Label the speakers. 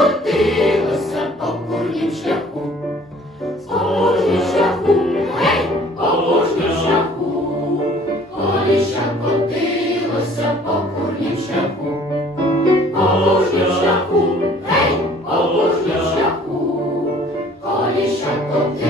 Speaker 1: Покотилося по курнім шляху, сположнім шляху, гей, положнім шляху, коліща котилося по курнім шляху, положнім шляху, гей, положнім шляху, коліща котилося.